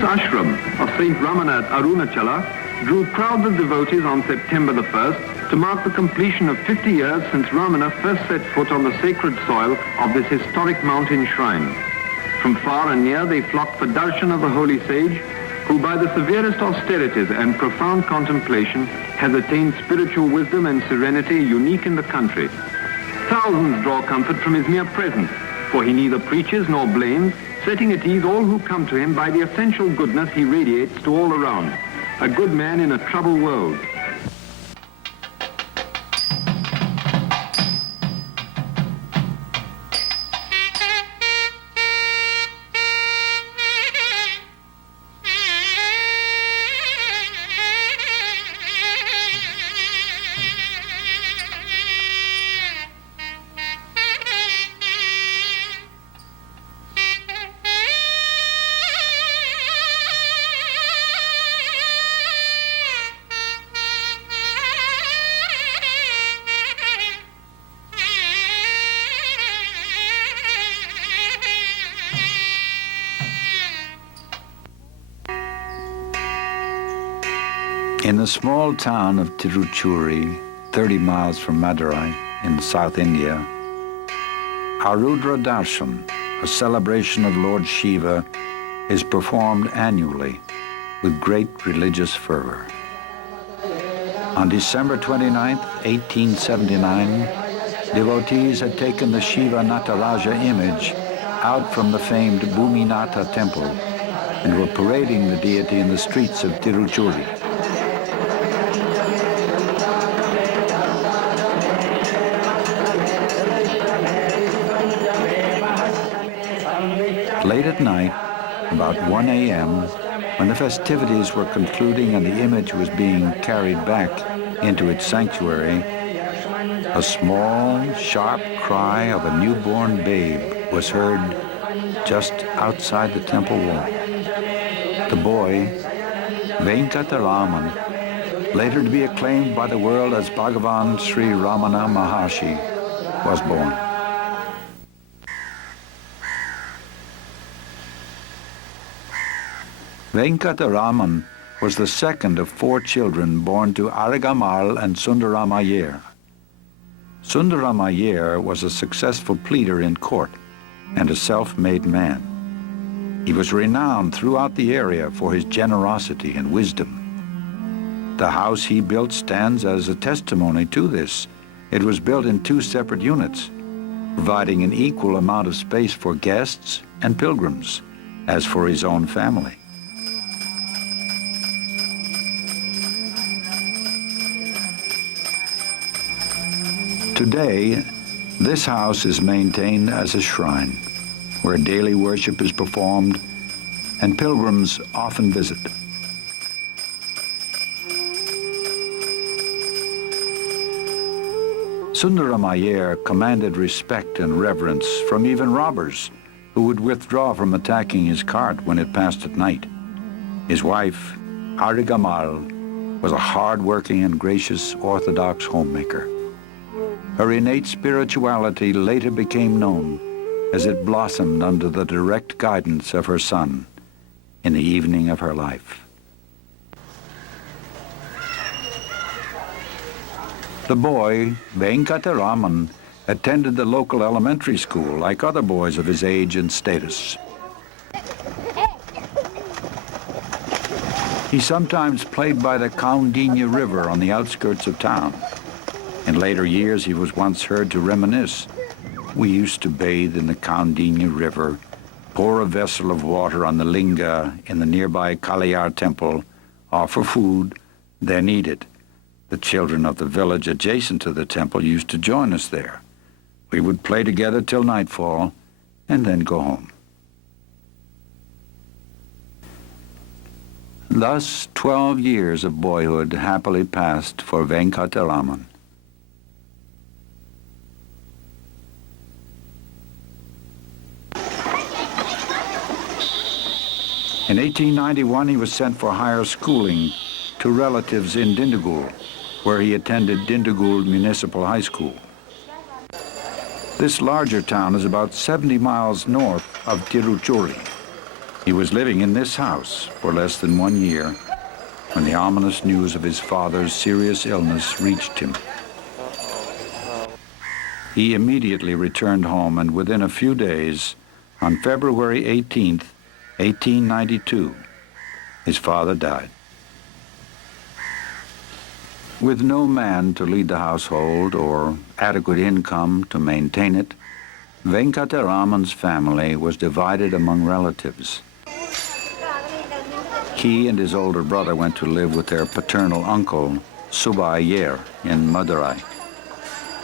Ashram of Sri Ramana Arunachala drew crowds of devotees on September the 1st to mark the completion of 50 years since Ramana first set foot on the sacred soil of this historic mountain shrine. From far and near they flocked for darshan of the holy sage, who by the severest austerities and profound contemplation has attained spiritual wisdom and serenity unique in the country. Thousands draw comfort from his mere presence, for he neither preaches nor blames, setting at ease all who come to him by the essential goodness he radiates to all around. A good man in a troubled world. In the small town of Tiruchuli, 30 miles from Madurai in South India, Arudra Darshan, a celebration of Lord Shiva, is performed annually with great religious fervor. On December 29, 1879, devotees had taken the Shiva Nataraja image out from the famed Bhuminatha temple and were parading the deity in the streets of Tiruchuli. Late at night, about 1 a.m., when the festivities were concluding and the image was being carried back into its sanctuary, a small, sharp cry of a newborn babe was heard just outside the temple wall. The boy, Venkataraman, later to be acclaimed by the world as Bhagavan Sri Ramana Maharshi, was born. Venkataraman was the second of 4 children born to Aragamal and Sundarama Iyer. Sundarama Iyer was a successful pleader in court and a self-made man. He was renowned throughout the area for his generosity and wisdom. The house he built stands as a testimony to this. It was built in 2 separate units, providing an equal amount of space for guests and pilgrims, as for his own family. Today, this house is maintained as a shrine where daily worship is performed and pilgrims often visit. Sundarama Iyer commanded respect and reverence from even robbers who would withdraw from attacking his cart when it passed at night. His wife, Arigamal, was a hard-working and gracious Orthodox homemaker. Her innate spirituality later became known as it blossomed under the direct guidance of her son in the evening of her life. The boy, Venkataraman, attended the local elementary school like other boys of his age and status. He sometimes played by the Kaundinya River on the outskirts of town. In later years, he was once heard to reminisce. We used to bathe in the Kaundinya River, pour a vessel of water on the linga in the nearby Kalayar temple, offer food, then eat it. The children of the village adjacent to the temple used to join us there. We would play together till nightfall and then go home. Thus, 12 years of boyhood happily passed for Venkataraman. In 1891, he was sent for higher schooling to relatives in Dindigul, where he attended Dindigul Municipal High School. This larger town is about 70 miles north of Tiruchuli. He was living in this house for less than 1 year when the ominous news of his father's serious illness reached him. He immediately returned home, and within a few days, on February 18th, 1892, his father died. With no man to lead the household or adequate income to maintain it, Venkataraman's family was divided among relatives. He and his older brother went to live with their paternal uncle, Subayyer, in Madurai.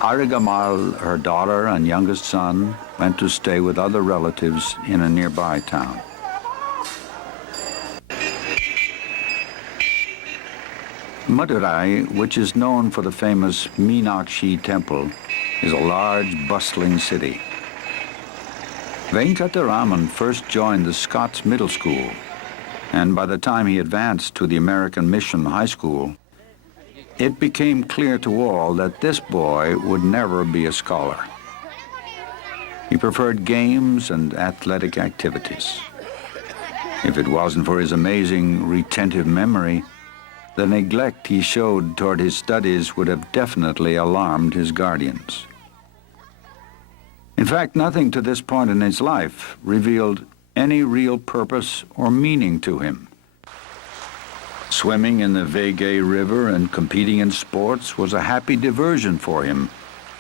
Aragamal, her daughter and youngest son, went to stay with other relatives in a nearby town. Madurai, which is known for the famous Meenakshi temple, is a large, bustling city. Venkataraman first joined the Scots Middle School, and by the time he advanced to the American Mission High School, it became clear to all that this boy would never be a scholar. He preferred games and athletic activities. If it wasn't for his amazing retentive memory, the neglect he showed toward his studies would have definitely alarmed his guardians. In fact, nothing to this point in his life revealed any real purpose or meaning to him. Swimming in the Vegay River and competing in sports was a happy diversion for him,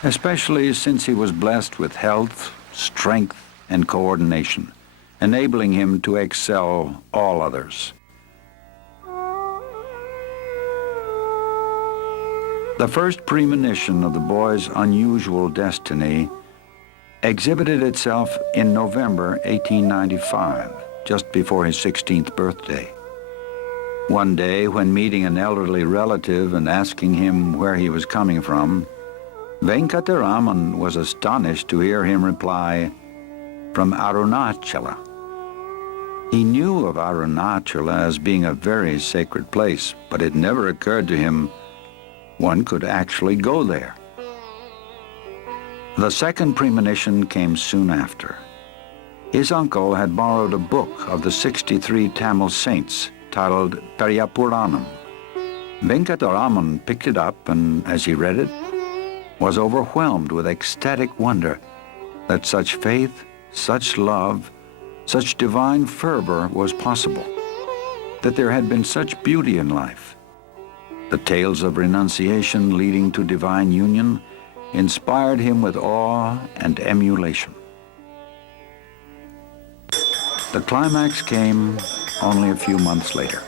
especially since he was blessed with health, strength, and coordination, enabling him to excel all others. The first premonition of the boy's unusual destiny exhibited itself in November 1895, just before his 16th birthday. One day, when meeting an elderly relative and asking him where he was coming from, Venkataraman was astonished to hear him reply, "From Arunachala." He knew of Arunachala as being a very sacred place, but it never occurred to him one could actually go there. The second premonition came soon after. His uncle had borrowed a book of the 63 Tamil saints titled Peria Puranam. Venkataraman picked it up and, as he read it, was overwhelmed with ecstatic wonder that such faith, such love, such divine fervor was possible, that there had been such beauty in life. The tales of renunciation leading to divine union inspired him with awe and emulation. The climax came only a few months later.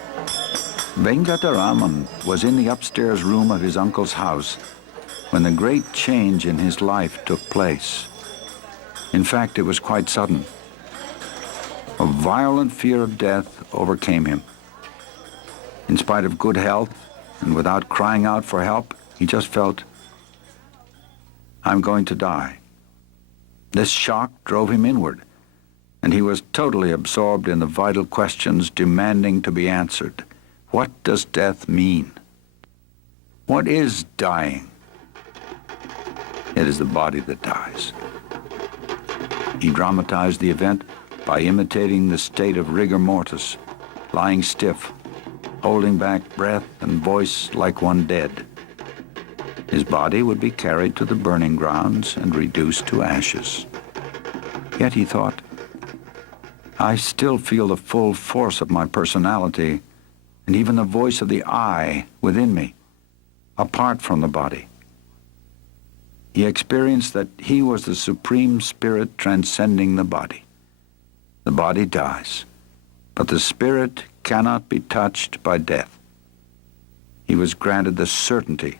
Venkataraman was in the upstairs room of his uncle's house when the great change in his life took place. In fact, it was quite sudden. A violent fear of death overcame him. In spite of good health and without crying out for help, he just felt, "I'm going to die." This shock drove him inward, and he was totally absorbed in the vital questions demanding to be answered. What does death mean? What is dying? It is the body that dies. He dramatized the event by imitating the state of rigor mortis, lying stiff, holding back breath and voice like one dead. His body would be carried to the burning grounds and reduced to ashes. Yet he thought, I still feel the full force of my personality and even the voice of the I within me, apart from the body. He experienced that he was the supreme spirit transcending the body. The body dies, but the spirit cannot be touched by death. He was granted the certainty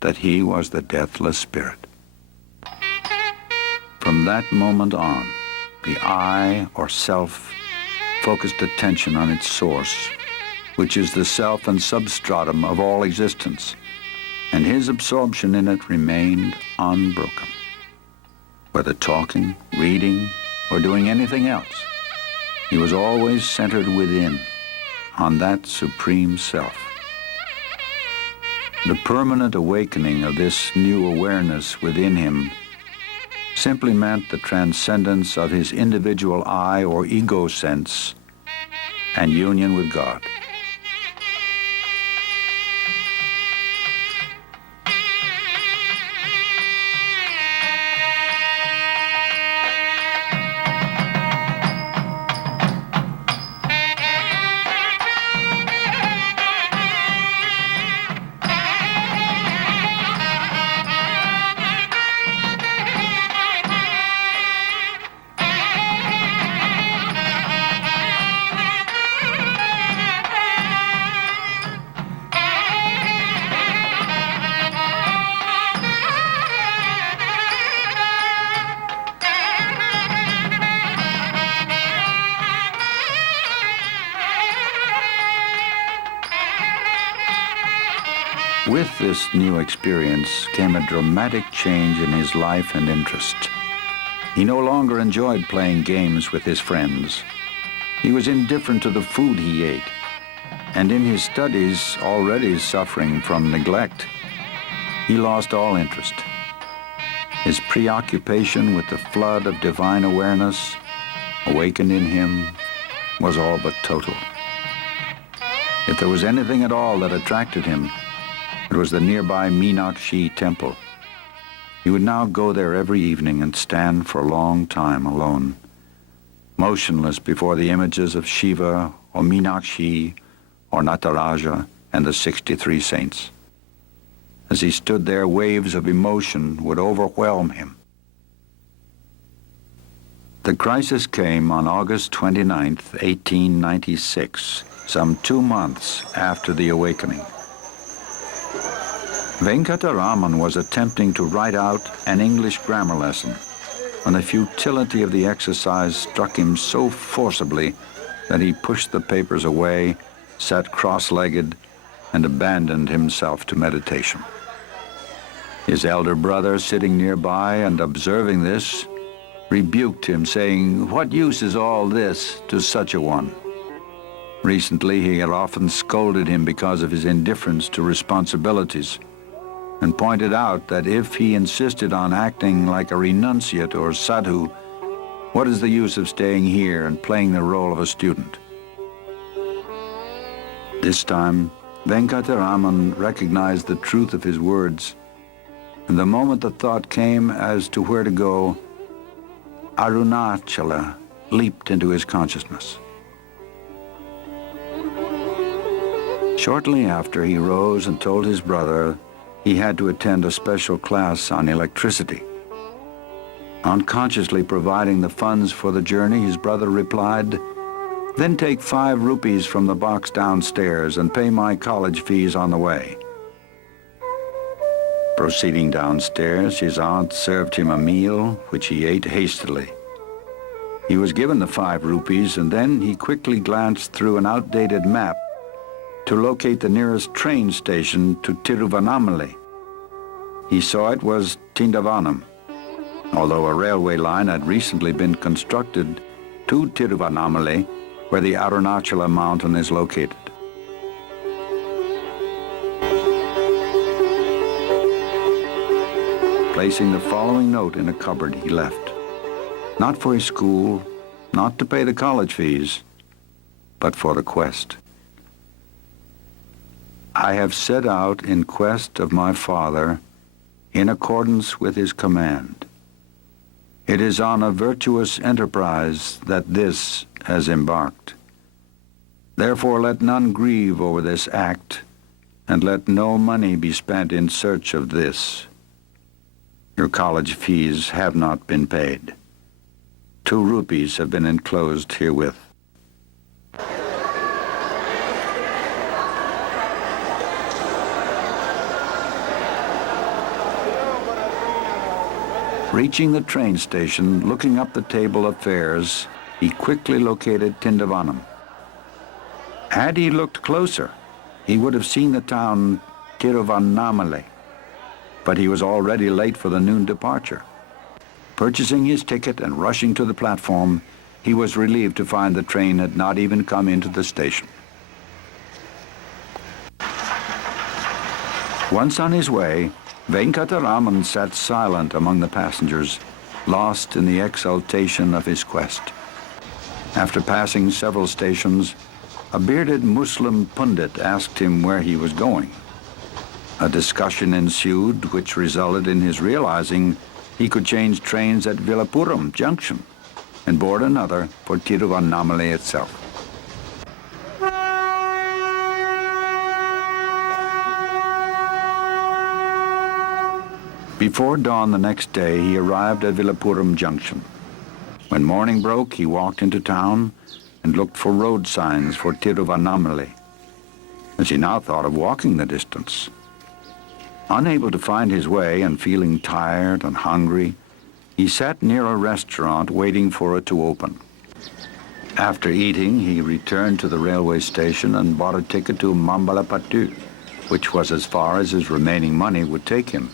that he was the deathless spirit. From that moment on, the I, or self, focused attention on its source, which is the self and substratum of all existence, and his absorption in it remained unbroken. Whether talking, reading, or doing anything else, he was always centered within, on that supreme self. The permanent awakening of this new awareness within him simply meant the transcendence of his individual I or ego sense and union with God. With this new experience came a dramatic change in his life and interest. He no longer enjoyed playing games with his friends. He was indifferent to the food he ate, and in his studies, already suffering from neglect, he lost all interest. His preoccupation with the flood of divine awareness awakened in him was all but total. If there was anything at all that attracted him, it was the nearby Meenakshi temple. He would now go there every evening and stand for a long time alone, motionless before the images of Shiva or Meenakshi or Nataraja and the 63 saints. As he stood there, waves of emotion would overwhelm him. The crisis came on August 29th, 1896, some 2 months after the awakening. Venkataraman was attempting to write out an English grammar lesson when the futility of the exercise struck him so forcibly that he pushed the papers away, sat cross-legged, and abandoned himself to meditation. His elder brother, sitting nearby and observing this, rebuked him, saying, "What use is all this to such a one?" Recently, he had often scolded him because of his indifference to responsibilities, and pointed out that if he insisted on acting like a renunciate or sadhu, what is the use of staying here and playing the role of a student? This time, Venkataraman recognized the truth of his words, and the moment the thought came as to where to go, Arunachala leaped into his consciousness. Shortly after, he rose and told his brother he had to attend a special class on electricity. Unconsciously providing the funds for the journey, his brother replied, "Then take 5 rupees from the box downstairs and pay my college fees on the way." Proceeding downstairs, his aunt served him a meal, which he ate hastily. He was given the 5 rupees, and then he quickly glanced through an outdated map to locate the nearest train station to Tiruvannamalai. He saw it was Tindavanam, although a railway line had recently been constructed to Tiruvannamalai, where the Arunachala mountain is located. Placing the following note in a cupboard, he left, not for his school, not to pay the college fees, but for the quest. "I have set out in quest of my Father in accordance with his command. It is on a virtuous enterprise that this has embarked. Therefore let none grieve over this act, and let no money be spent in search of this. Your college fees have not been paid. 2 rupees have been enclosed herewith." Reaching the train station, looking up the table of fares, he quickly located Tindavanam. Had he looked closer, he would have seen the town Tiruvannamalai, but he was already late for the noon departure. Purchasing his ticket and rushing to the platform, he was relieved to find the train had not even come into the station. Once on his way, Venkataraman sat silent among the passengers, lost in the exaltation of his quest. After passing several stations, a bearded Muslim pundit asked him where he was going. A discussion ensued which resulted in his realizing he could change trains at Virupaksha Junction and board another for Tiruvannamalai itself. Before dawn the next day, he arrived at Virupaksha Junction. When morning broke, he walked into town and looked for road signs for Tiruvannamalai, as he now thought of walking the distance. Unable to find his way and feeling tired and hungry, he sat near a restaurant waiting for it to open. After eating, he returned to the railway station and bought a ticket to Mambalapattu, which was as far as his remaining money would take him.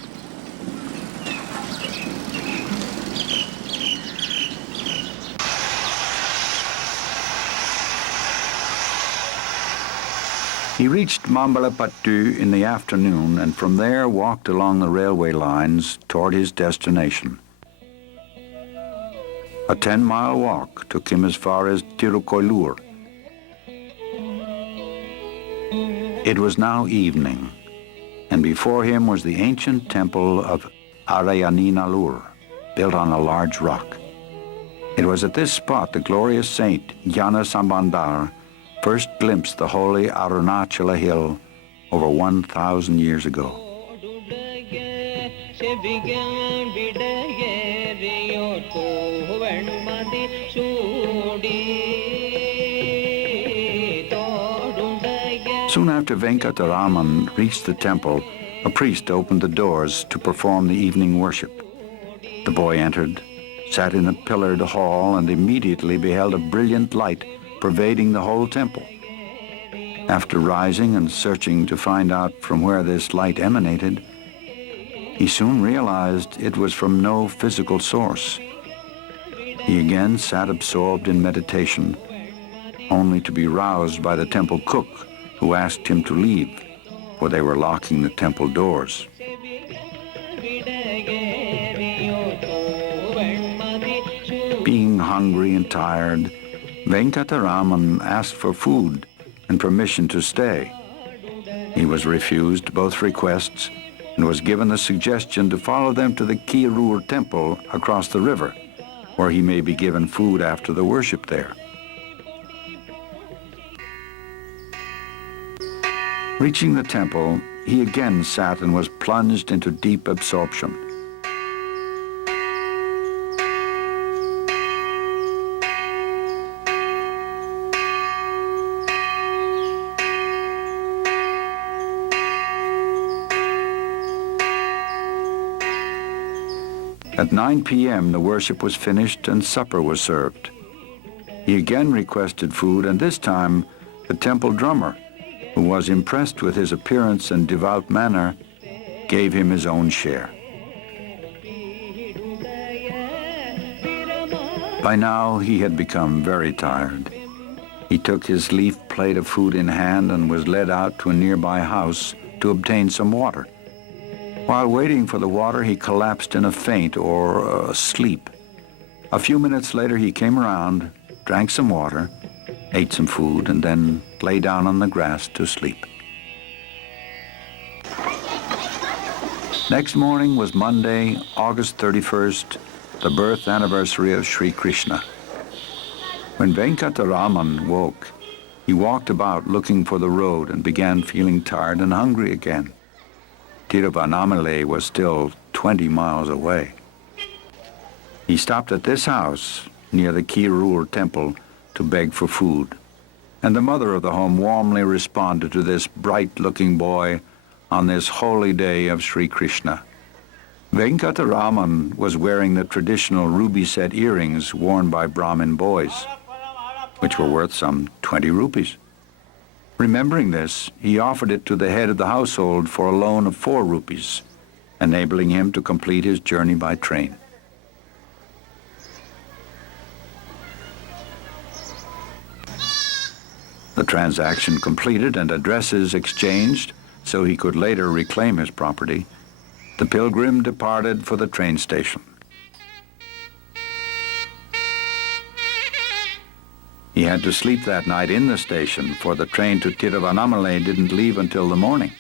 He reached Mambalapattu in the afternoon and from there walked along the railway lines toward his destination. A 10-mile walk took him as far as Tiruchuli. It was now evening, and before him was the ancient temple of Arayaninallur, built on a large rock. It was at this spot the glorious saint Sambandar first glimpsed the holy Arunachala hill over 1,000 years ago. Soon after Venkataraman reached the temple, a priest opened the doors to perform the evening worship. The boy entered, sat in a pillared hall, and immediately beheld a brilliant light pervading the whole temple. After rising and searching to find out from where this light emanated, he soon realized it was from no physical source. He again sat absorbed in meditation, only to be roused by the temple cook, who asked him to leave, for they were locking the temple doors. Being hungry and tired, Venkataraman asked for food and permission to stay. He was refused both requests and was given the suggestion to follow them to the Kirur temple across the river, where he may be given food after the worship there. Reaching the temple, he again sat and was plunged into deep absorption. At 9 p.m., the worship was finished and supper was served. He again requested food, and this time the temple drummer, who was impressed with his appearance and devout manner, gave him his own share. By now, he had become very tired. He took his leaf plate of food in hand and was led out to a nearby house to obtain some water. While waiting for the water, he collapsed in a faint or sleep. A few minutes later, he came around, drank some water, ate some food, and then lay down on the grass to sleep. Next morning was Monday, August 31st, the birth anniversary of Sri Krishna. When Venkataraman woke, he walked about looking for the road and began feeling tired and hungry again. Tiruvannamalai was still 20 miles away. He stopped at this house near the Kirur temple to beg for food, and the mother of the home warmly responded to this bright-looking boy on this holy day of Sri Krishna. Venkataraman was wearing the traditional ruby-set earrings worn by Brahmin boys, which were worth some 20 rupees. Remembering this, he offered it to the head of the household for a loan of 4 rupees, enabling him to complete his journey by train. The transaction completed and addresses exchanged so he could later reclaim his property, the pilgrim departed for the train station. He had to sleep that night in the station, for the train to Tiruvannamalai didn't leave until the morning.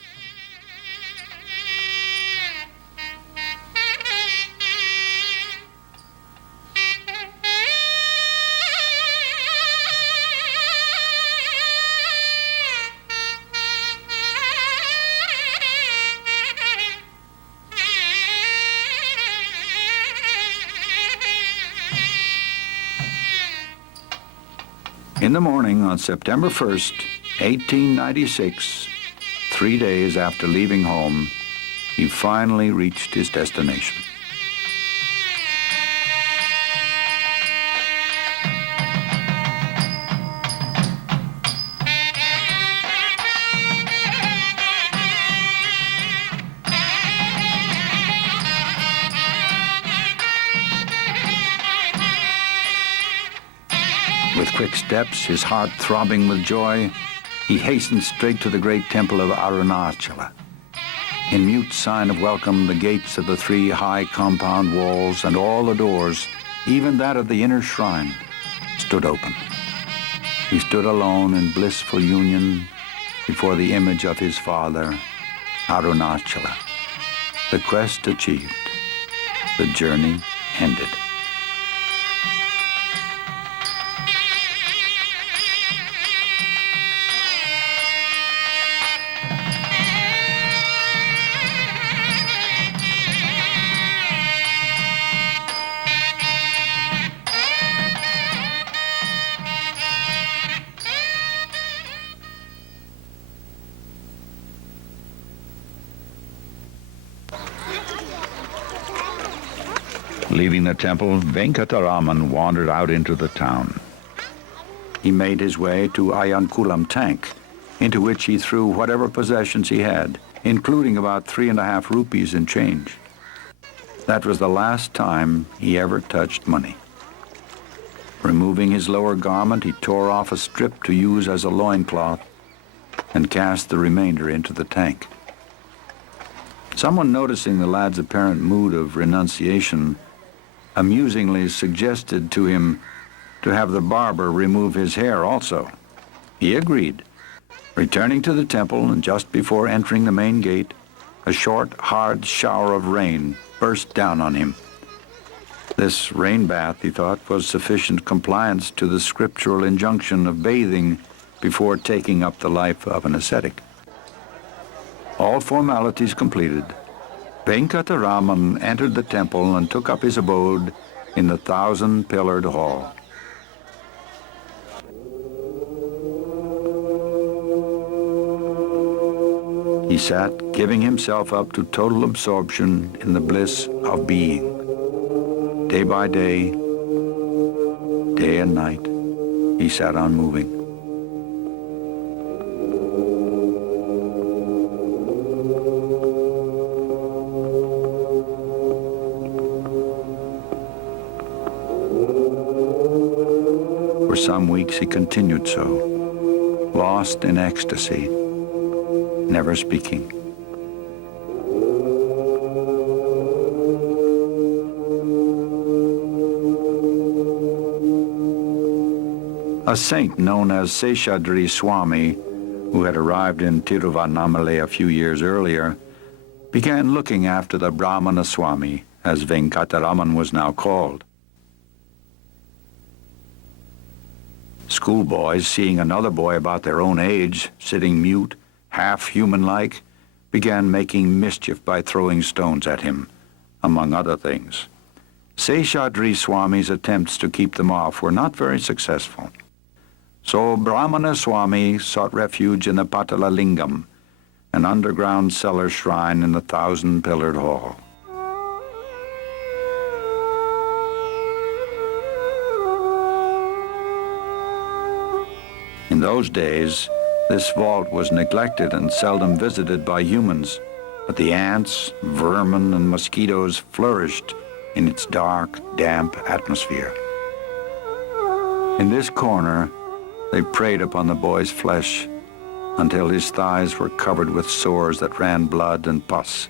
In the morning on September 1st, 1896, 3 days after leaving home, he finally reached his destination. With quick steps, his heart throbbing with joy, he hastened straight to the great temple of Arunachala. In mute sign of welcome, the gates of the 3 high compound walls and all the doors, even that of the inner shrine, stood open. He stood alone in blissful union before the image of his father, Arunachala. The quest achieved, the journey ended. Leaving the temple, Venkataraman wandered out into the town. He made his way to Ayankulam tank, into which he threw whatever possessions he had, including about 3.5 rupees in change. That was the last time he ever touched money. Removing his lower garment, he tore off a strip to use as a loincloth and cast the remainder into the tank. Someone, noticing the lad's apparent mood of renunciation, amusingly suggested to him to have the barber remove his hair also. He agreed. Returning to the temple, and just before entering the main gate, a short, hard shower of rain burst down on him. This rain bath, he thought, was sufficient compliance to the scriptural injunction of bathing before taking up the life of an ascetic. All formalities completed, Venkataraman entered the temple and took up his abode in the 1,000-pillared hall. He sat, giving himself up to total absorption in the bliss of being. Day by day, day and night, he sat unmoving. For some weeks he continued so, lost in ecstasy, never speaking. A saint known as Seshadri Swami, who had arrived in Tiruvannamalai a few years earlier, began looking after the Brahmana Swami, as Venkataraman was now called. Schoolboys, seeing another boy about their own age, sitting mute, half human-like, began making mischief by throwing stones at him, among other things. Seshadri Swami's attempts to keep them off were not very successful. So Brahmana Swami sought refuge in the Patalingam, an underground cellar shrine in the 1,000-pillared hall. In those days, this vault was neglected and seldom visited by humans, but the ants, vermin, and mosquitoes flourished in its dark, damp atmosphere. In this corner, they preyed upon the boy's flesh until his thighs were covered with sores that ran blood and pus.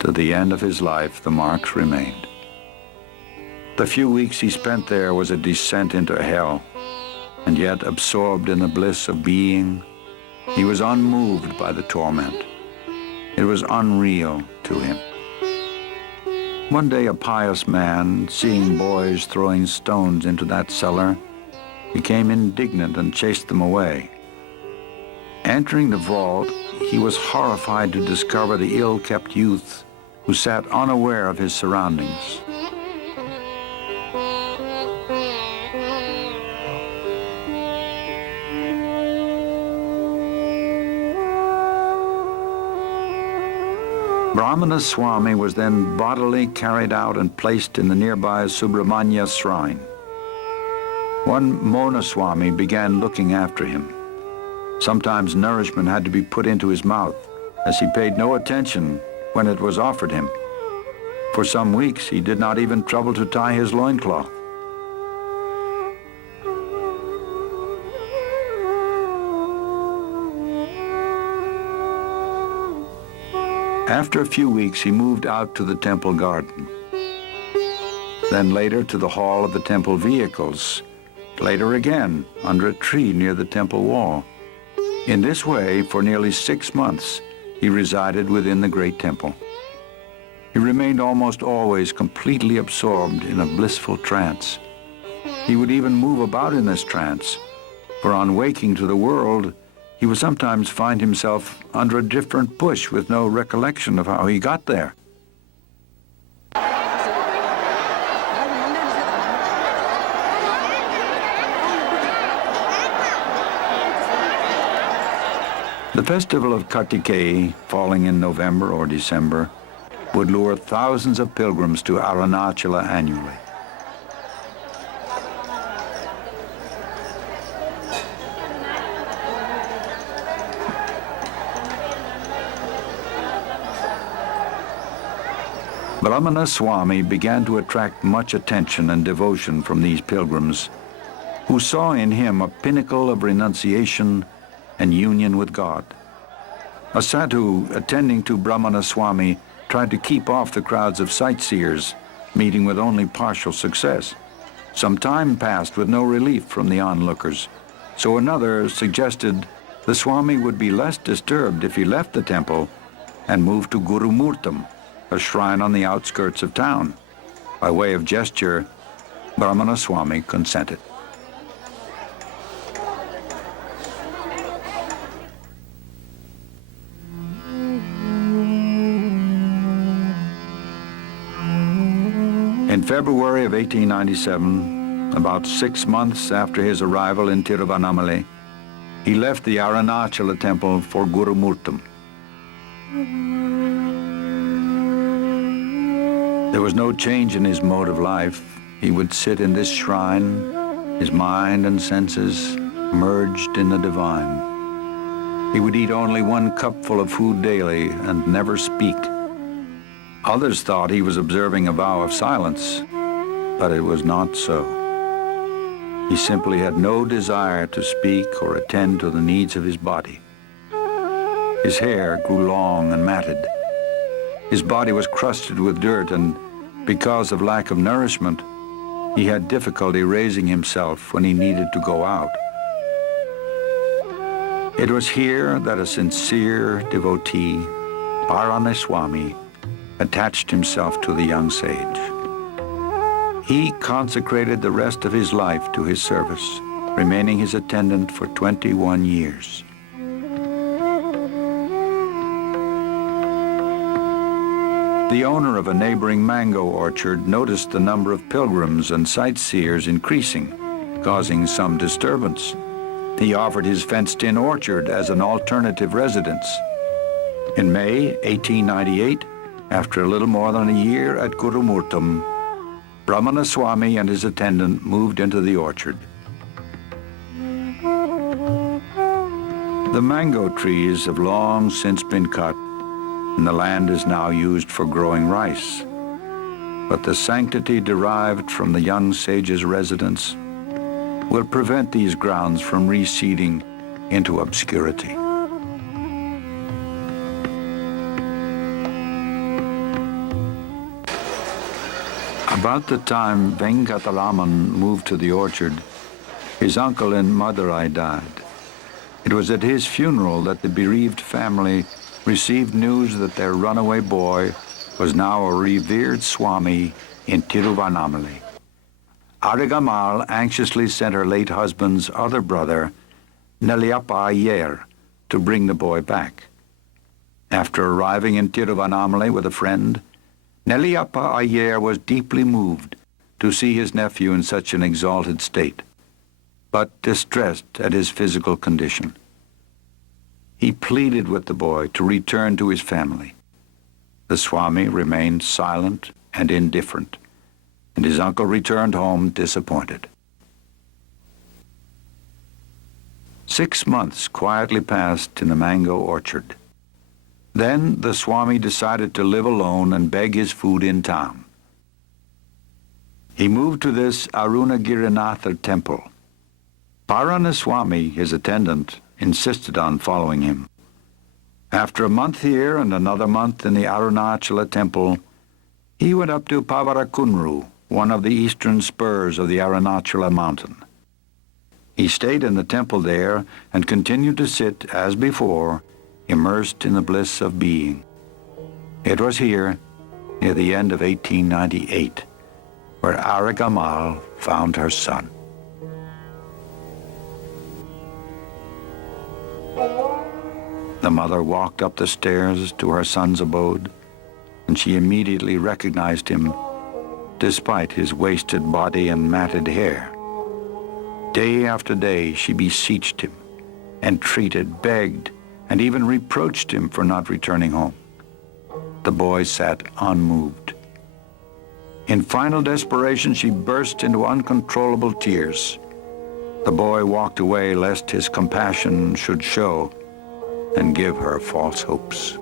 To the end of his life, the marks remained. The few weeks he spent there was a descent into hell, and yet absorbed in the bliss of being, he was unmoved by the torment. It was unreal to him. One day a pious man, seeing boys throwing stones into that cellar, became indignant and chased them away. Entering the vault, he was horrified to discover the ill-kept youth who sat unaware of his surroundings. Ramanaswami was then bodily carried out and placed in the nearby Subramanya shrine. One Monaswami began looking after him. Sometimes nourishment had to be put into his mouth, as he paid no attention when it was offered him. For some weeks, he did not even trouble to tie his loincloth. After a few weeks, he moved out to the temple garden. Then later to the hall of the temple vehicles. Later again, under a tree near the temple wall. In this way, for nearly 6 months, he resided within the great temple. He remained almost always completely absorbed in a blissful trance. He would even move about in this trance, for on waking to the world, he would sometimes find himself under a different bush with no recollection of how he got there. The festival of Kartikeya, falling in November or December, would lure thousands of pilgrims to Arunachala annually. Ramanaswami began to attract much attention and devotion from these pilgrims, who saw in him a pinnacle of renunciation and union with God. A sadhu attending to Ramanaswami tried to keep off the crowds of sightseers, meeting with only partial success. Some time passed with no relief from the onlookers, so another suggested the Swami would be less disturbed if he left the temple and moved to Guru Murtam, a shrine on the outskirts of town. By way of gesture, Ramanaswami consented. In February of 1897, about 6 months after his arrival in Tiruvannamalai, he left the Arunachala temple for Guru Murtam. There was no change in his mode of life. He would sit in this shrine, his mind and senses merged in the divine. He would eat only 1 cupful of food daily and never speak. Others thought he was observing a vow of silence, but it was not so. He simply had no desire to speak or attend to the needs of his body. His hair grew long and matted. His body was crusted with dirt, and because of lack of nourishment, he had difficulty raising himself when he needed to go out. It was here that a sincere devotee, Palanaswami, attached himself to the young sage. He consecrated the rest of his life to his service, remaining his attendant for 21 years. The owner of a neighboring mango orchard noticed the number of pilgrims and sightseers increasing, causing some disturbance. He offered his fenced-in orchard as an alternative residence. In May 1898, after a little more than a year at Guru Murtam, Ramanaswami and his attendant moved into the orchard. The mango trees have long since been cut, and the land is now used for growing rice. But the sanctity derived from the young sage's residence will prevent these grounds from receding into obscurity. About the time Venkataraman moved to the orchard, His uncle in Madurai died. It was at his funeral that the bereaved family received news that their runaway boy was now a revered Swami in Tiruvannamalai. Aragamal anxiously sent her late husband's other brother, Nelliyappa Iyer, to bring the boy back. After arriving in Tiruvannamalai with a friend, Nelliyappa Iyer was deeply moved to see his nephew in such an exalted state, but distressed at his physical condition. He pleaded with the boy to return to his family. The Swami remained silent and indifferent, and his uncle returned home disappointed. 6 months quietly passed in the mango orchard. Then the Swami decided to live alone and beg his food in town. He moved to this Arunagirinatha temple. Palaniswami, his attendant, insisted on following him. After a month here and another month in the Arunachala temple, he went up to Pavarakunru, one of the eastern spurs of the Arunachala mountain. He stayed in the temple there and continued to sit, as before, immersed in the bliss of being. It was here, near the end of 1898, where Aragamal found her son. The mother walked up the stairs to her son's abode, and she immediately recognized him, despite his wasted body and matted hair. Day after day she beseeched him, entreated, begged, and even reproached him for not returning home. The boy sat unmoved. In final desperation, she burst into uncontrollable tears. The boy walked away lest his compassion should show and give her false hopes.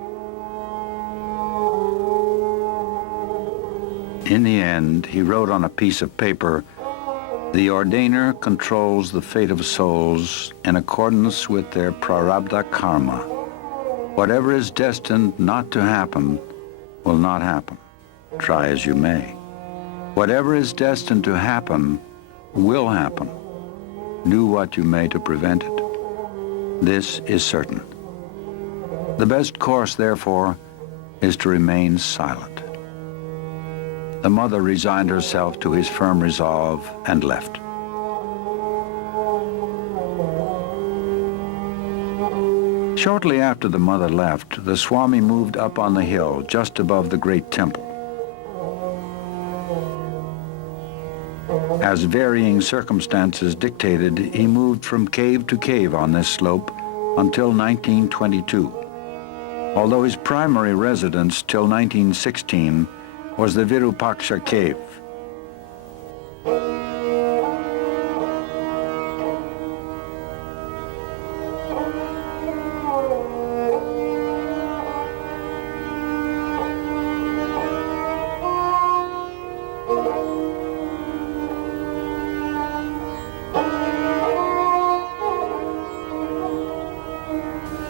In the end, he wrote on a piece of paper, "The ordainer controls the fate of souls in accordance with their prarabdha karma. Whatever is destined not to happen will not happen, try as you may. Whatever is destined to happen will happen. Do what you may to prevent it. This is certain. The best course, therefore, is to remain silent." The mother resigned herself to his firm resolve and left. Shortly after the mother left, the Swami moved up on the hill just above the great temple. As varying circumstances dictated, he moved from cave to cave on this slope until 1922, although his primary residence till 1916 was the Virupaksha cave.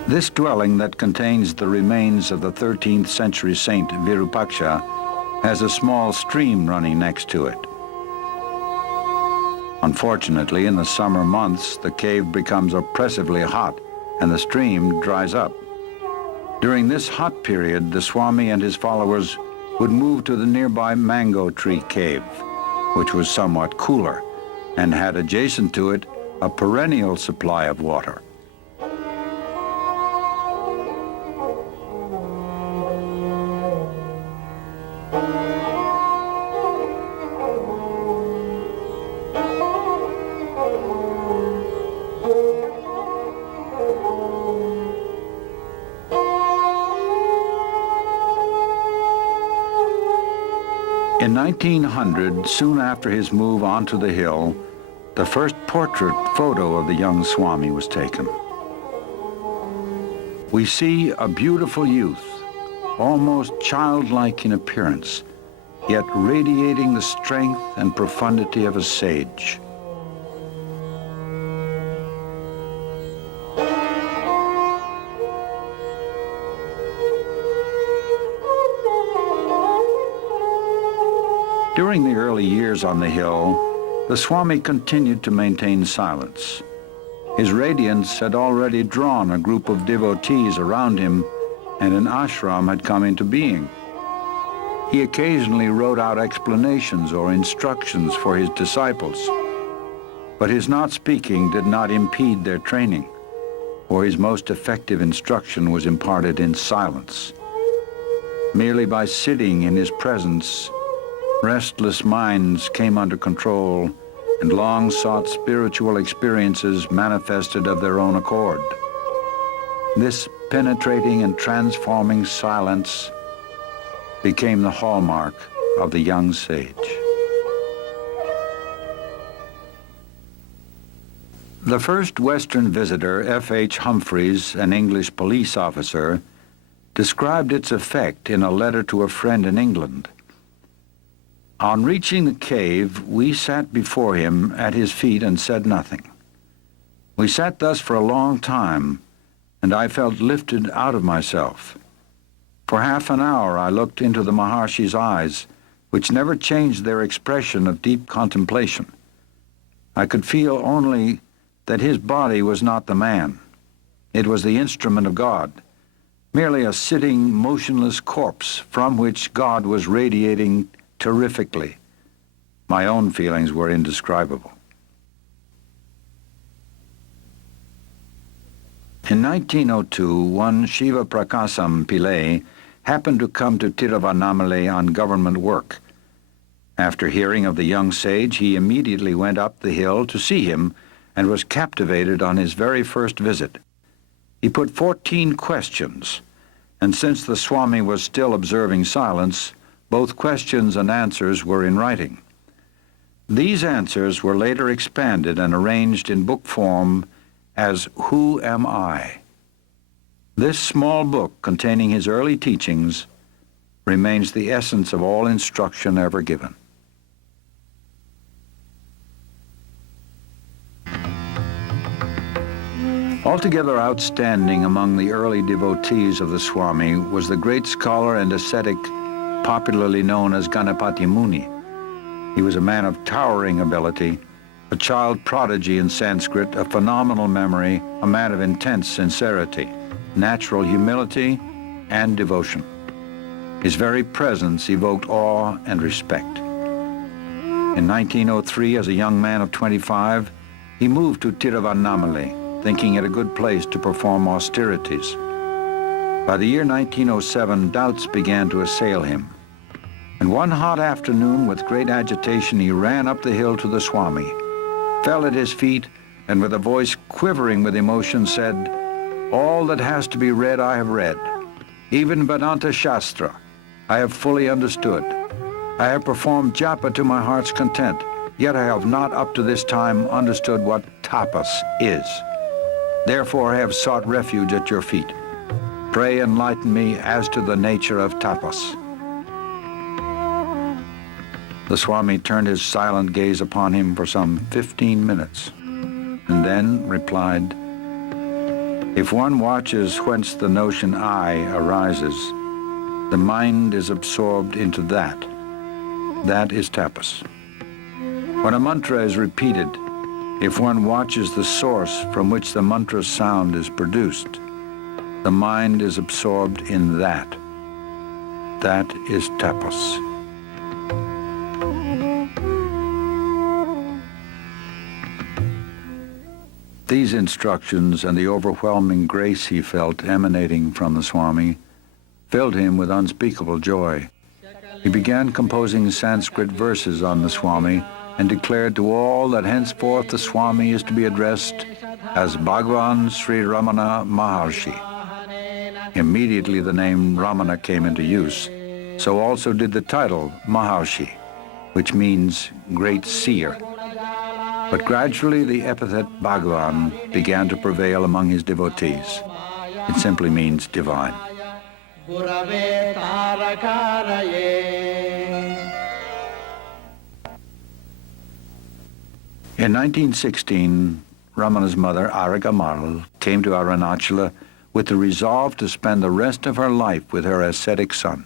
This dwelling that contains the remains of the 13th century saint Virupaksha has a small stream running next to it. Unfortunately, in the summer months, the cave becomes oppressively hot and the stream dries up. During this hot period, the Swami and his followers would move to the nearby mango tree cave, which was somewhat cooler and had adjacent to it a perennial supply of water. In 1900, soon after his move onto the hill, the first portrait photo of the young Swami was taken. We see a beautiful youth, almost childlike in appearance, yet radiating the strength and profundity of a sage. During the early years on the hill, the Swami continued to maintain silence. His radiance had already drawn a group of devotees around him, and an ashram had come into being. He occasionally wrote out explanations or instructions for his disciples, but his not speaking did not impede their training, for his most effective instruction was imparted in silence. Merely by sitting in his presence, restless minds came under control, and long-sought spiritual experiences manifested of their own accord. This penetrating and transforming silence became the hallmark of the young sage. The first Western visitor, F.H. Humphreys, an English police officer, described its effect in a letter to a friend in England. On reaching the cave, we sat before him at his feet and said nothing. We sat thus for a long time, and I felt lifted out of myself. For half an hour I looked into the Maharshi's eyes, which never changed their expression of deep contemplation. I could feel only that his body was not the man. It was the instrument of God, merely a sitting, motionless corpse from which God was radiating terrifically. My own feelings were indescribable. In 1902, one Shiva Prakasam Pillai happened to come to Tiruvannamalai on government work. After hearing of the young sage, he immediately went up the hill to see him and was captivated on his very first visit. He put 14 questions, and since the Swami was still observing silence, both questions and answers were in writing. These answers were later expanded and arranged in book form as Who Am I? This small book containing his early teachings remains the essence of all instruction ever given. Altogether outstanding among the early devotees of the Swami was the great scholar and ascetic popularly known as Ganapati Muni. He was a man of towering ability, a child prodigy in Sanskrit, a phenomenal memory, a man of intense sincerity, natural humility, and devotion. His very presence evoked awe and respect. In 1903, as a young man of 25, he moved to Tiruvannamalai, thinking it a good place to perform austerities. By the year 1907, doubts began to assail him. And one hot afternoon, with great agitation, he ran up the hill to the Swami, fell at his feet, and with a voice quivering with emotion said, "All that has to be read I have read. Even Vedanta Shastra I have fully understood. I have performed japa to my heart's content, yet I have not up to this time understood what tapas is. Therefore I have sought refuge at your feet. Pray enlighten me as to the nature of tapas." The Swami turned his silent gaze upon him for some 15 minutes, and then replied, "If one watches whence the notion I arises, the mind is absorbed into that. That is tapas. When a mantra is repeated, if one watches the source from which the mantra's sound is produced, the mind is absorbed in that. That is tapas." These instructions and the overwhelming grace he felt emanating from the Swami filled him with unspeakable joy. He began composing Sanskrit verses on the Swami and declared to all that henceforth the Swami is to be addressed as Bhagavan Sri Ramana Maharshi. Immediately the name Ramana came into use, so also did the title Maharshi, which means great seer. But gradually the epithet Bhagavan began to prevail among his devotees. It simply means divine. In 1916, Ramana's mother, Arayaninallur, came to Arunachala with the resolve to spend the rest of her life with her ascetic son.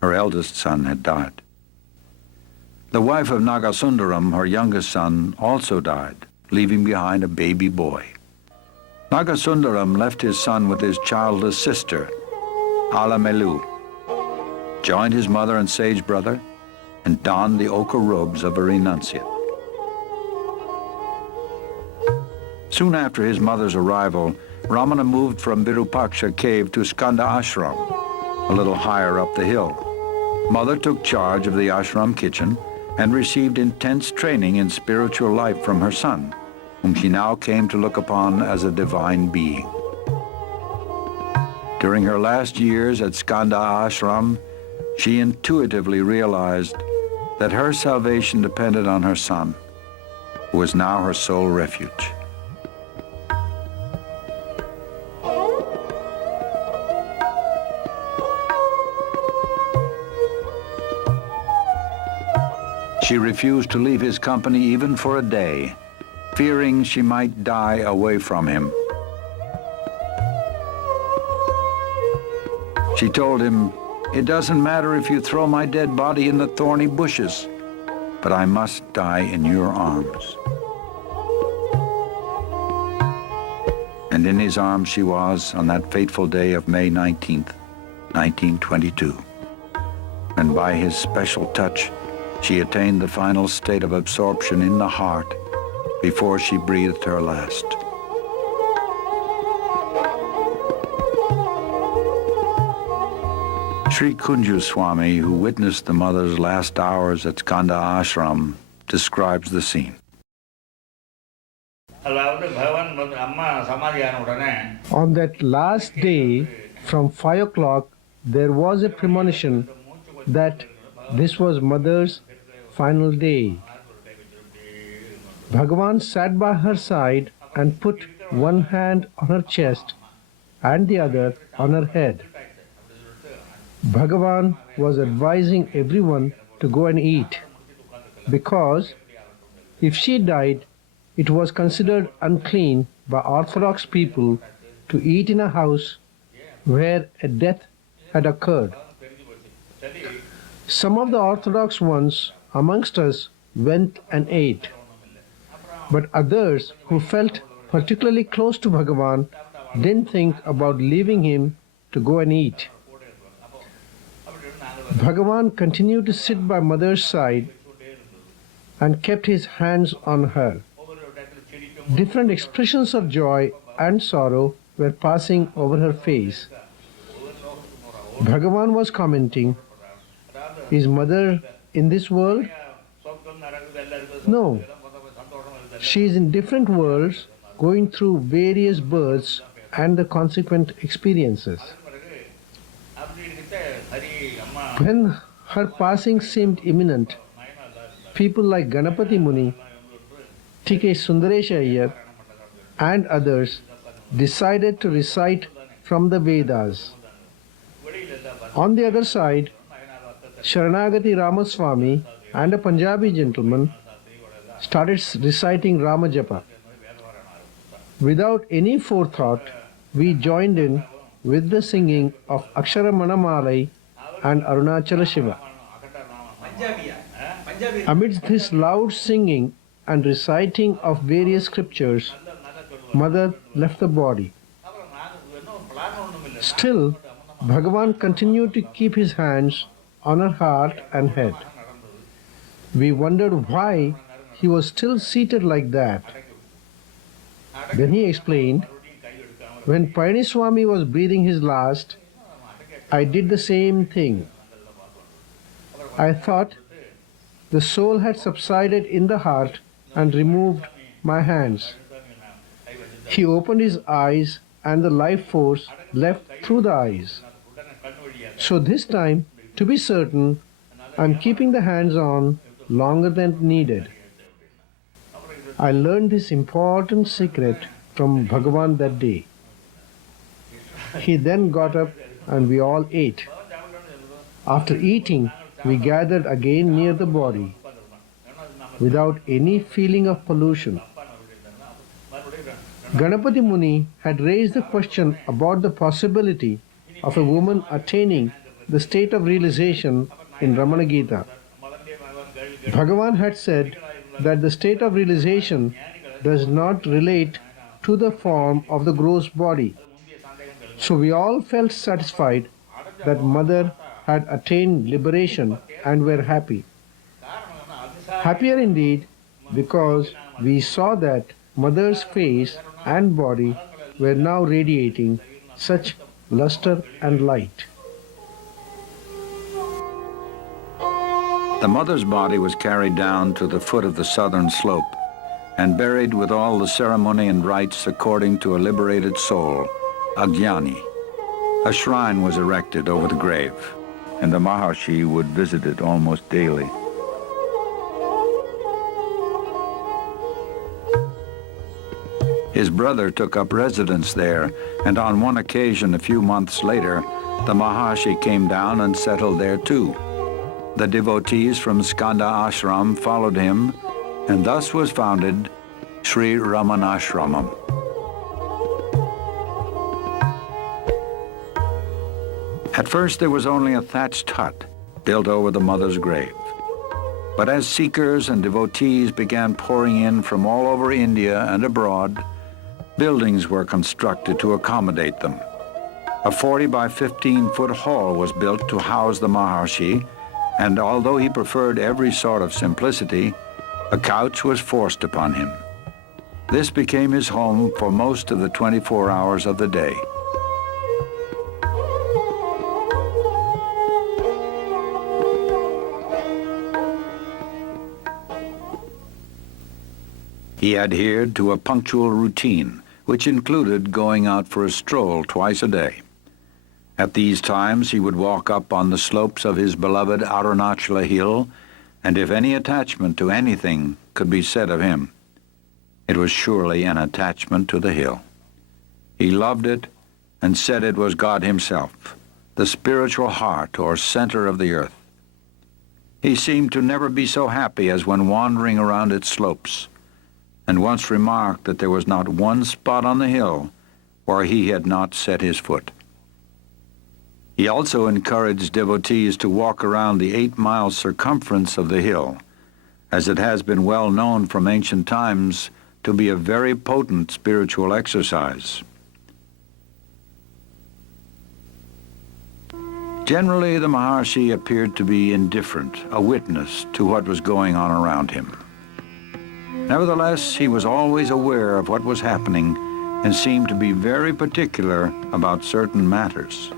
Her eldest son had died. The wife of Nagasundaram, her youngest son, also died, leaving behind a baby boy. Nagasundaram left his son with his childless sister, Alamelu, joined his mother and sage brother, and donned the ochre robes of a renunciate. Soon after his mother's arrival, Ramana moved from Virupaksha cave to Skanda Ashram, a little higher up the hill. Mother took charge of the ashram kitchen and received intense training in spiritual life from her son, whom she now came to look upon as a divine being. During her last years at Skanda Ashram, she intuitively realized that her salvation depended on her son, who was now her sole refuge. She refused to leave his company even for a day, fearing she might die away from him. She told him, "It doesn't matter if you throw my dead body in the thorny bushes, but I must die in your arms." And in his arms she was on that fateful day of May 19th, 1922. And by his special touch, she attained the final state of absorption in the heart before she breathed her last. Sri Kunju-Swami, who witnessed the mother's last hours at Skanda Ashram, describes the scene. On that last day, from 5 o'clock, there was a premonition that this was Mother's final day. Bhagavan sat by her side and put one hand on her chest and the other on her head. Bhagavan was advising everyone to go and eat, because if she died, it was considered unclean by Orthodox people to eat in a house where a death had occurred. Some of the Orthodox ones amongst us went and ate, but others who felt particularly close to Bhagavan didn't think about leaving him to go and eat. Bhagavan continued to sit by Mother's side and kept his hands on her. Different expressions of joy and sorrow were passing over her face. Bhagavan was commenting, "Is Mother in this world? No. She is in different worlds, going through various births and the consequent experiences." When her passing seemed imminent, people like Ganapati Muni, T.K. Sundaresha Iyer, and others decided to recite from the Vedas. On the other side, Sharanagati Ramaswami and a Punjabi gentleman started reciting Ramajapa. Without any forethought, we joined in with the singing of Aksharamanamala and Arunachala Shiva. Amidst this loud singing and reciting of various scriptures, Mother left the body. Still, Bhagavan continued to keep his hands on her heart and head. We wondered why he was still seated like that. Then he explained, "When Palaniswami was breathing his last, I did the same thing. I thought the soul had subsided in the heart and removed my hands. He opened his eyes and the life force left through the eyes. So this time, to be certain, I'm keeping the hands on longer than needed." I learned this important secret from Bhagavan that day. He then got up and we all ate. After eating, we gathered again near the body without any feeling of pollution. Ganapati Muni had raised the question about the possibility of a woman attaining the state of realization in Ramana Gita. Bhagavan had said that the state of realization does not relate to the form of the gross body. So we all felt satisfied that Mother had attained liberation and were happy. Happier indeed because we saw that Mother's face and body were now radiating such luster and light. The mother's body was carried down to the foot of the southern slope and buried with all the ceremony and rites according to a liberated soul, Ajnani. A shrine was erected over the grave, and the Maharshi would visit it almost daily. His brother took up residence there, and on one occasion a few months later, the Maharshi came down and settled there too. The devotees from Skanda Ashram followed him, and thus was founded Sri Ramanasramam. At first there was only a thatched hut built over the mother's grave. But as seekers and devotees began pouring in from all over India and abroad, buildings were constructed to accommodate them. A 40 by 15-foot hall was built to house the Maharshi, and although he preferred every sort of simplicity, a couch was forced upon him. This became his home for most of the 24 hours of the day. He adhered to a punctual routine, which included going out for a stroll twice a day. At these times, he would walk up on the slopes of his beloved Arunachala hill, and if any attachment to anything could be said of him, it was surely an attachment to the hill. He loved it and said it was God himself, the spiritual heart or center of the earth. He seemed to never be so happy as when wandering around its slopes, and once remarked that there was not one spot on the hill where he had not set his foot. He also encouraged devotees to walk around the 8-mile circumference of the hill, as it has been well known from ancient times to be a very potent spiritual exercise. Generally, the Maharshi appeared to be indifferent, a witness to what was going on around him. Nevertheless, he was always aware of what was happening and seemed to be very particular about certain matters.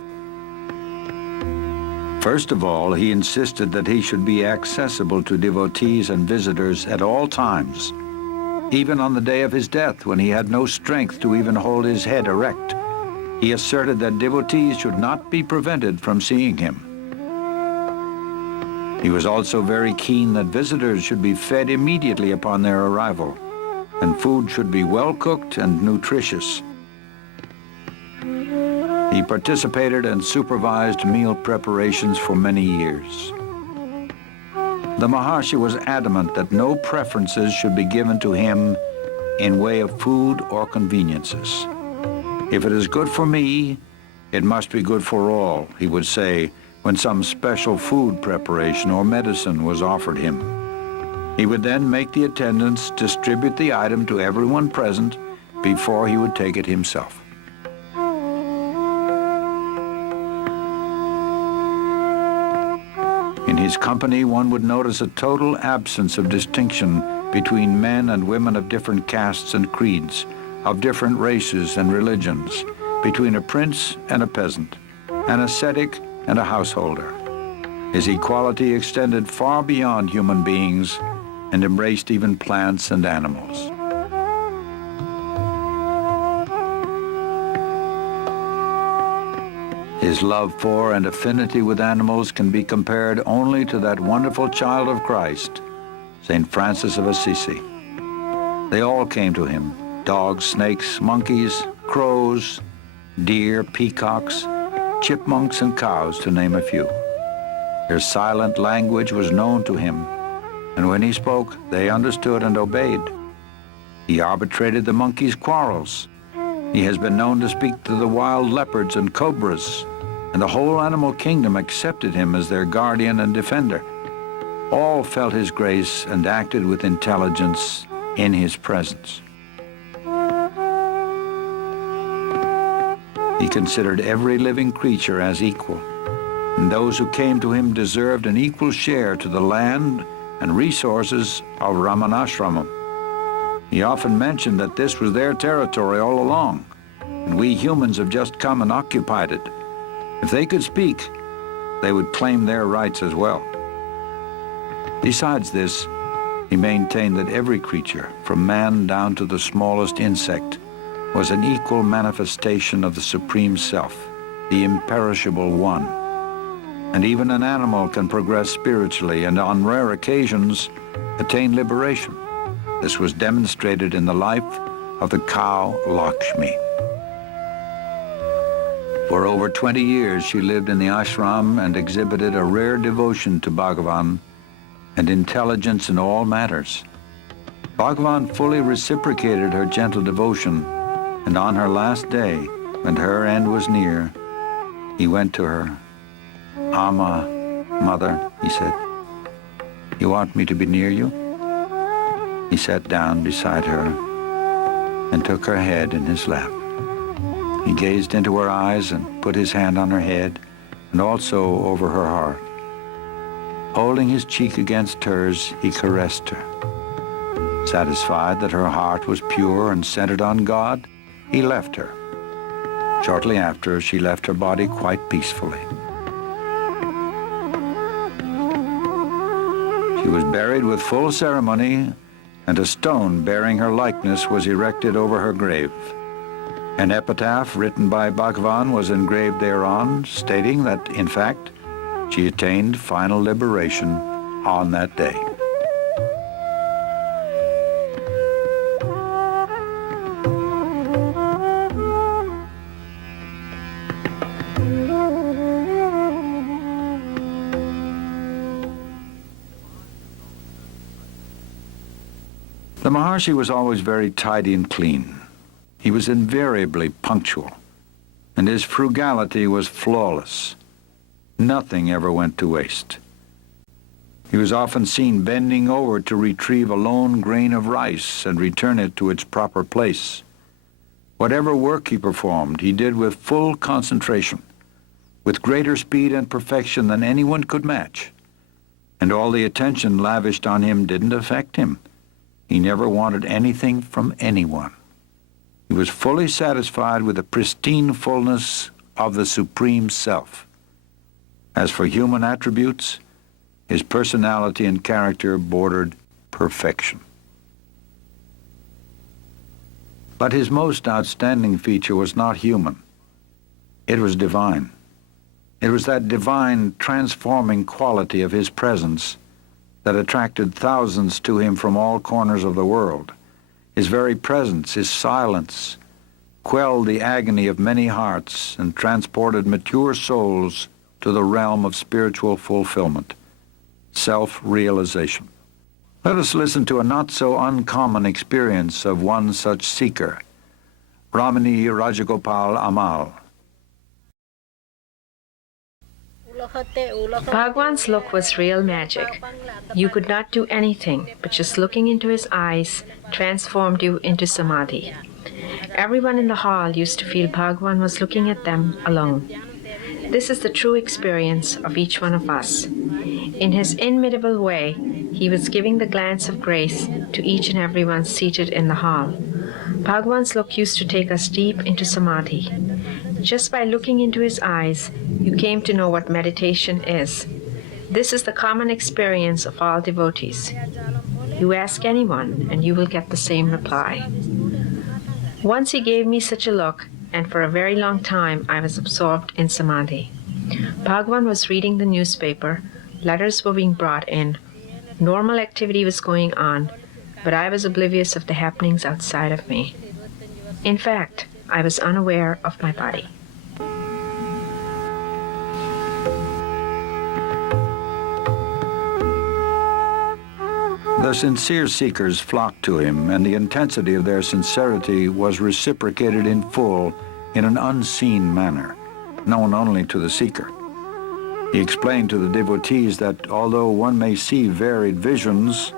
First of all, he insisted that he should be accessible to devotees and visitors at all times, even on the day of his death when he had no strength to even hold his head erect. He asserted that devotees should not be prevented from seeing him. He was also very keen that visitors should be fed immediately upon their arrival, and food should be well cooked and nutritious. He participated and supervised meal preparations for many years. The Maharshi was adamant that no preferences should be given to him in way of food or conveniences. If it is good for me, it must be good for all, he would say when some special food preparation or medicine was offered him. He would then make the attendants distribute the item to everyone present before he would take it himself. In his company, one would notice a total absence of distinction between men and women of different castes and creeds, of different races and religions, between a prince and a peasant, an ascetic and a householder. His equality extended far beyond human beings and embraced even plants and animals. His love for and affinity with animals can be compared only to that wonderful child of Christ, St. Francis of Assisi. They all came to him, dogs, snakes, monkeys, crows, deer, peacocks, chipmunks, and cows, to name a few. Their silent language was known to him, and when he spoke, they understood and obeyed. He arbitrated the monkeys' quarrels. He has been known to speak to the wild leopards and cobras, and the whole animal kingdom accepted him as their guardian and defender. All felt his grace and acted with intelligence in his presence. He considered every living creature as equal, and those who came to him deserved an equal share to the land and resources of Ramanasramam. He often mentioned that this was their territory all along, and we humans have just come and occupied it. If they could speak, they would claim their rights as well. Besides this, he maintained that every creature, from man down to the smallest insect, was an equal manifestation of the Supreme Self, the imperishable One. And even an animal can progress spiritually and on rare occasions attain liberation. This was demonstrated in the life of the cow Lakshmi. For over 20 years she lived in the ashram and exhibited a rare devotion to Bhagavan and intelligence in all matters. Bhagavan fully reciprocated her gentle devotion, and on her last day, when her end was near, he went to her. "Amma, Mother," he said, "you want me to be near you?" He sat down beside her and took her head in his lap. He gazed into her eyes and put his hand on her head and also over her heart. Holding his cheek against hers, he caressed her. Satisfied that her heart was pure and centered on God, he left her. Shortly after, she left her body quite peacefully. She was buried with full ceremony, and a stone bearing her likeness was erected over her grave. An epitaph written by Bhagavan was engraved thereon, stating that, in fact, she attained final liberation on that day. The Maharshi was always very tidy and clean. He was invariably punctual, and his frugality was flawless. Nothing ever went to waste. He was often seen bending over to retrieve a lone grain of rice and return it to its proper place. Whatever work he performed, he did with full concentration, with greater speed and perfection than anyone could match. And all the attention lavished on him didn't affect him. He never wanted anything from anyone. He was fully satisfied with the pristine fullness of the Supreme Self. As for human attributes, his personality and character bordered perfection. But his most outstanding feature was not human. It was divine. It was that divine, transforming quality of his presence that attracted thousands to him from all corners of the world. His very presence, his silence, quelled the agony of many hearts and transported mature souls to the realm of spiritual fulfillment, self-realization. Let us listen to a not-so-uncommon experience of one such seeker, Ramani Rajagopal Amal. Bhagwan's look was real magic. You could not do anything, but just looking into his eyes transformed you into samadhi. Everyone in the hall used to feel Bhagwan was looking at them alone. This is the true experience of each one of us. In his inimitable way, he was giving the glance of grace to each and everyone seated in the hall. Bhagwan's look used to take us deep into samadhi. Just by looking into his eyes, you came to know what meditation is. This is the common experience of all devotees. You ask anyone, and you will get the same reply. Once he gave me such a look, and for a very long time I was absorbed in samadhi. Bhagavan was reading the newspaper, letters were being brought in, normal activity was going on, but I was oblivious of the happenings outside of me. In fact, I was unaware of my body. The sincere seekers flocked to him, and the intensity of their sincerity was reciprocated in full in an unseen manner, known only to the seeker. He explained to the devotees that although one may see varied visions,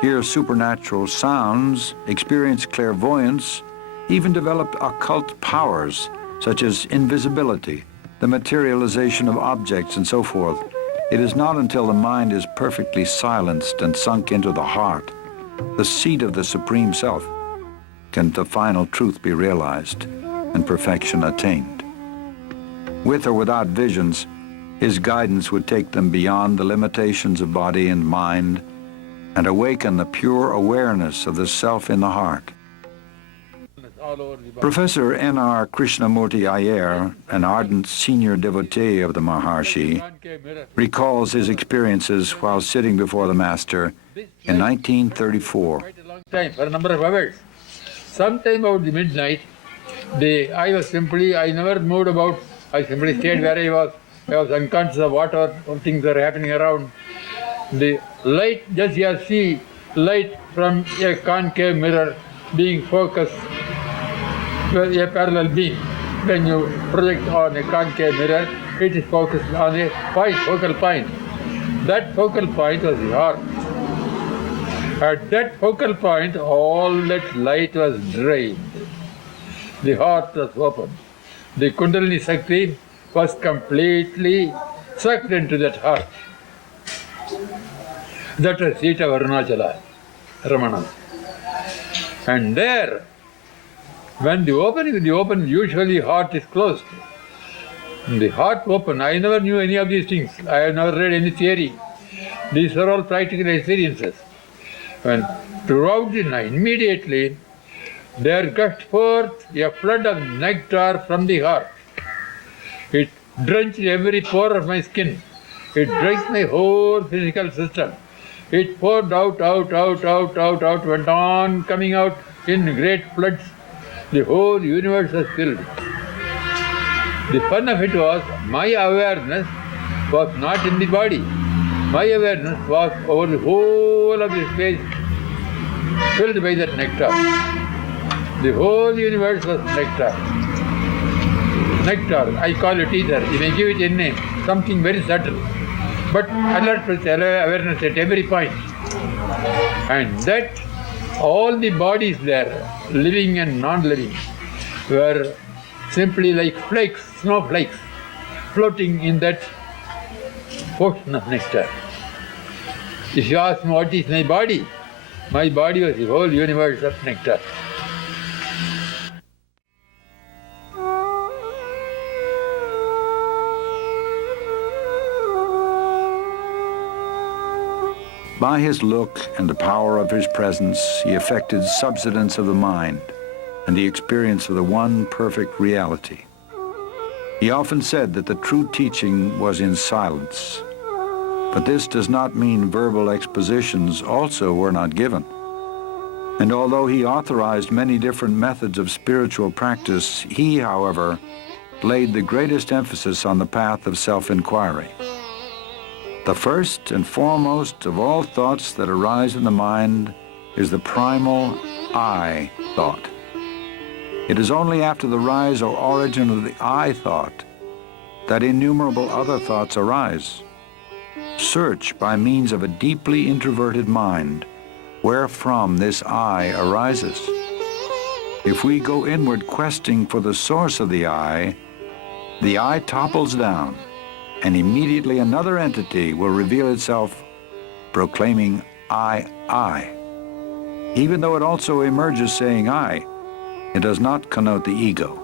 hear supernatural sounds, experience clairvoyance, even develop occult powers such as invisibility, the materialization of objects, and so forth, it is not until the mind is perfectly silenced and sunk into the heart, the seat of the Supreme Self, can the final truth be realized and perfection attained. With or without visions, his guidance would take them beyond the limitations of body and mind and awaken the pure awareness of the self in the heart. Professor N.R. Krishnamurti Iyer, an ardent senior devotee of the Maharshi, recalls his experiences while sitting before the Master in 1934. Quite a long time, for a number of hours. Sometime about the midnight, I never moved about. I simply stayed where I was. I was unconscious of what things are happening around. The light, just you see light from a concave mirror being focused, a parallel beam. When you project on a concave mirror, it is focused on a point, focal point. That focal point was the heart. At that focal point, all that light was drained. The heart was open. The Kundalini Shakti was completely sucked into that heart. That was seat of Arunachala, Ramana. And there, when the open, usually heart is closed. The heart open, I never knew any of these things. I have never read any theory. These are all practical experiences. When throughout the night, immediately, there gushed forth a flood of nectar from the heart. It drenched every pore of my skin. It drenched my whole physical system. It poured out, went on coming out in great floods. The whole universe was filled. The fun of it was, my awareness was not in the body. My awareness was over the whole of the space, filled by that nectar. The whole universe was nectar. Nectar, I call it ether. You may give it a name, something very subtle, but alert with awareness at every point. And that all the bodies there, living and non-living, were simply like flakes, snowflakes, floating in that ocean of nectar. If you ask me what is my body was the whole universe of nectar. By his look and the power of his presence, he effected subsidence of the mind and the experience of the one perfect reality. He often said that the true teaching was in silence, but this does not mean verbal expositions also were not given. And although he authorized many different methods of spiritual practice, he, however, laid the greatest emphasis on the path of self-inquiry. The first and foremost of all thoughts that arise in the mind is the primal I thought. It is only after the rise or origin of the I thought that innumerable other thoughts arise. Search by means of a deeply introverted mind wherefrom this I arises. If we go inward questing for the source of the I topples down, and immediately another entity will reveal itself proclaiming I. Even though it also emerges saying I, it does not connote the ego,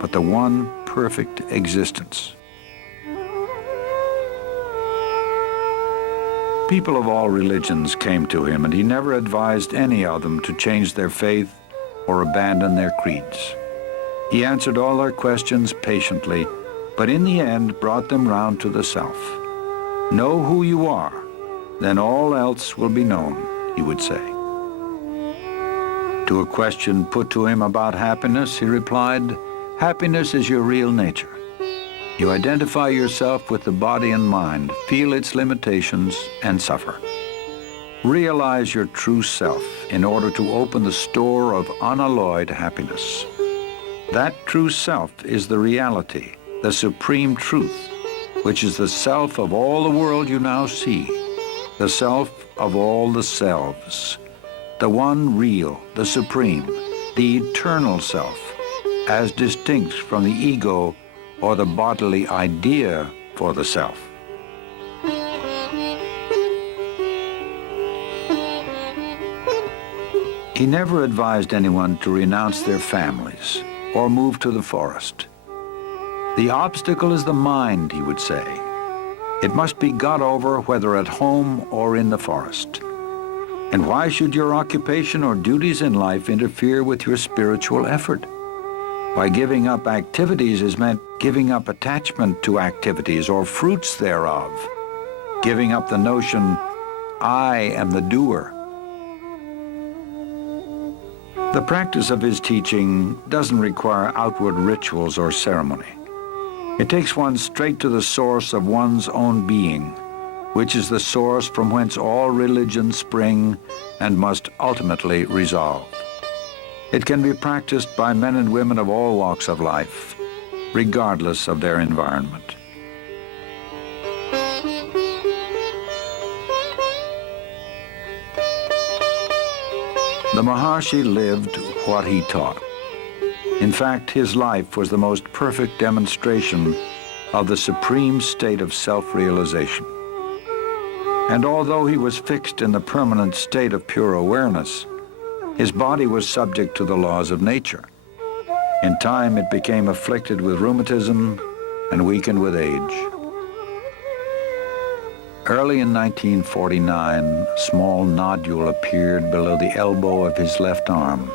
but the one perfect existence. People of all religions came to him, and he never advised any of them to change their faith or abandon their creeds. He answered all their questions patiently, but in the end brought them round to the self. Know who you are, then all else will be known, he would say. To a question put to him about happiness, he replied, happiness is your real nature. You identify yourself with the body and mind, feel its limitations, and suffer. Realize your true self in order to open the store of unalloyed happiness. That true self is the reality, the supreme truth, which is the self of all the world you now see, the self of all the selves, the one real, the supreme, the eternal self, as distinct from the ego or the bodily idea for the self. He never advised anyone to renounce their families or move to the forest. The obstacle is the mind, he would say. It must be got over whether at home or in the forest. And why should your occupation or duties in life interfere with your spiritual effort? By giving up activities is meant giving up attachment to activities or fruits thereof, giving up the notion, I am the doer. The practice of his teaching doesn't require outward rituals or ceremony. It takes one straight to the source of one's own being, which is the source from whence all religions spring and must ultimately resolve. It can be practiced by men and women of all walks of life, regardless of their environment. The Maharshi lived what he taught. In fact, his life was the most perfect demonstration of the supreme state of self-realization. And although he was fixed in the permanent state of pure awareness, his body was subject to the laws of nature. In time, it became afflicted with rheumatism and weakened with age. Early in 1949, a small nodule appeared below the elbow of his left arm.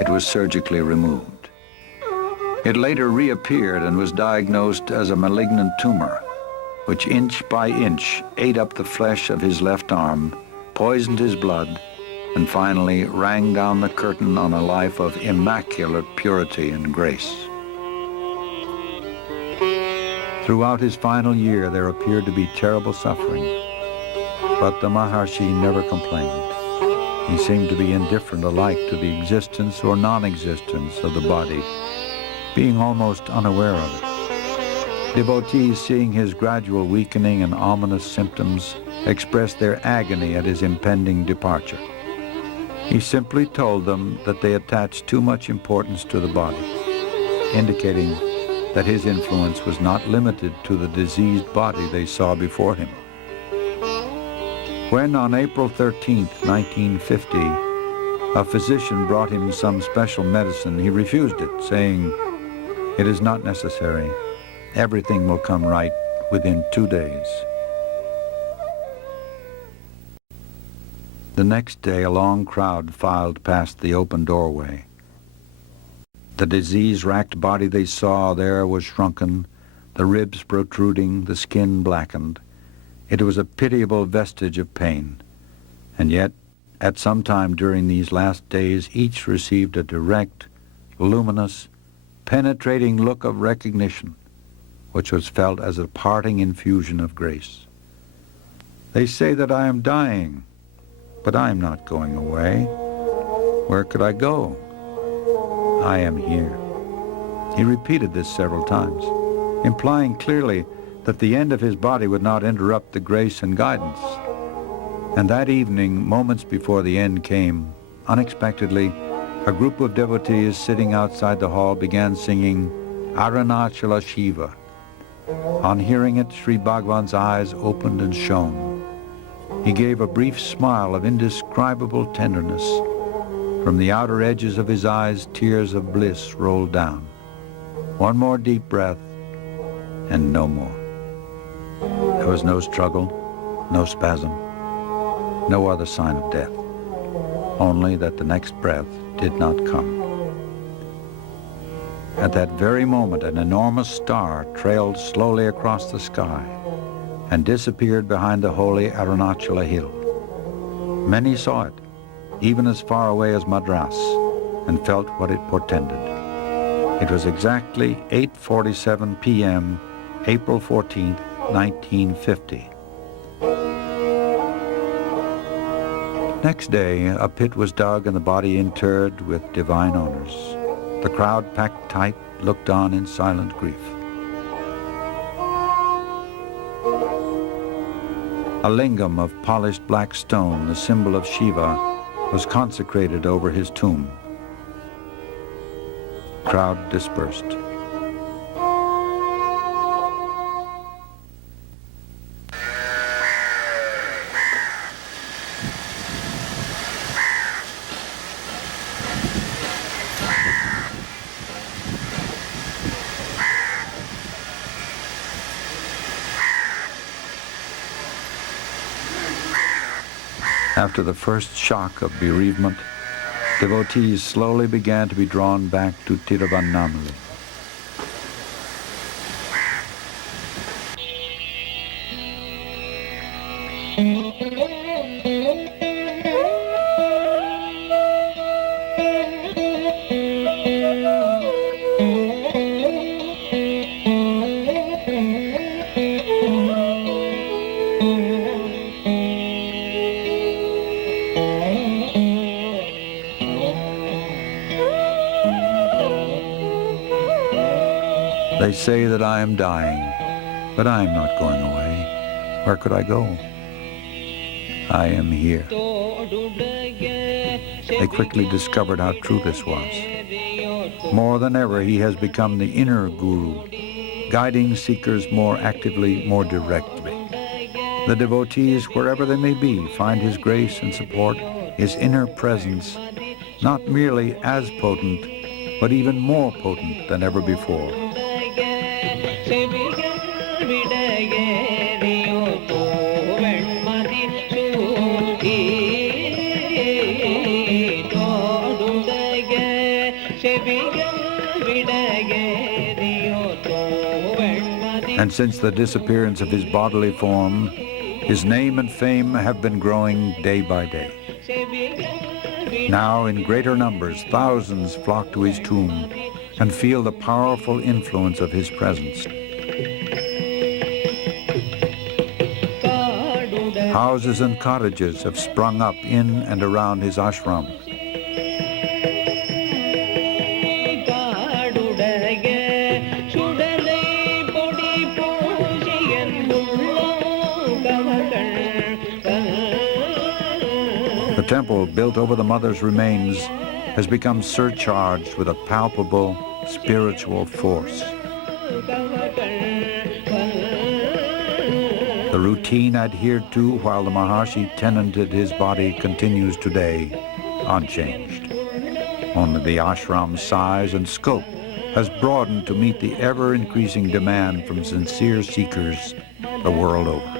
It was surgically removed. It later reappeared and was diagnosed as a malignant tumor, which inch by inch ate up the flesh of his left arm, poisoned his blood, and finally rang down the curtain on a life of immaculate purity and grace. Throughout his final year, there appeared to be terrible suffering, but the Maharshi never complained. He seemed to be indifferent alike to the existence or non-existence of the body, being almost unaware of it. Devotees, seeing his gradual weakening and ominous symptoms, expressed their agony at his impending departure. He simply told them that they attached too much importance to the body, indicating that his influence was not limited to the diseased body they saw before him. When on April 13, 1950, a physician brought him some special medicine, he refused it, saying, "It is not necessary. Everything will come right within 2 days." The next day, a long crowd filed past the open doorway. The disease-racked body they saw there was shrunken, the ribs protruding, the skin blackened. It was a pitiable vestige of pain. And yet, at some time during these last days, each received a direct, luminous, penetrating look of recognition, which was felt as a parting infusion of grace. "They say that I am dying, but I am not going away. Where could I go? I am here." He repeated this several times, implying clearly that the end of his body would not interrupt the grace and guidance. And that evening, moments before the end came, unexpectedly, a group of devotees sitting outside the hall began singing Arayaninallur Shiva. On hearing it, Sri Bhagavan's eyes opened and shone. He gave a brief smile of indescribable tenderness. From the outer edges of his eyes, tears of bliss rolled down. One more deep breath, and no more. There was no struggle, no spasm, no other sign of death, only that the next breath did not come. At that very moment, an enormous star trailed slowly across the sky and disappeared behind the holy Arunachala hill. Many saw it, even as far away as Madras, and felt what it portended. It was exactly 8:47 p.m., April 14, 1950. Next day, a pit was dug and the body interred with divine honors. The crowd, packed tight, looked on in silent grief. A lingam of polished black stone, the symbol of Shiva, was consecrated over his tomb. Crowd dispersed. After the first shock of bereavement, devotees slowly began to be drawn back to Tiruvannamalai. They say that I am dying, but I am not going away. Where could I go? I am here. They quickly discovered how true this was. More than ever, he has become the inner guru, guiding seekers more actively, more directly. The devotees, wherever they may be, find his grace and support, his inner presence, not merely as potent, but even more potent than ever before. And since the disappearance of his bodily form, his name and fame have been growing day by day. Now, in greater numbers, thousands flock to his tomb and feel the powerful influence of his presence. Houses and cottages have sprung up in and around his ashram. The temple built over the mother's remains has become surcharged with a palpable spiritual force. The routine adhered to while the Maharshi tenanted his body continues today, unchanged. Only the ashram's size and scope has broadened to meet the ever-increasing demand from sincere seekers the world over.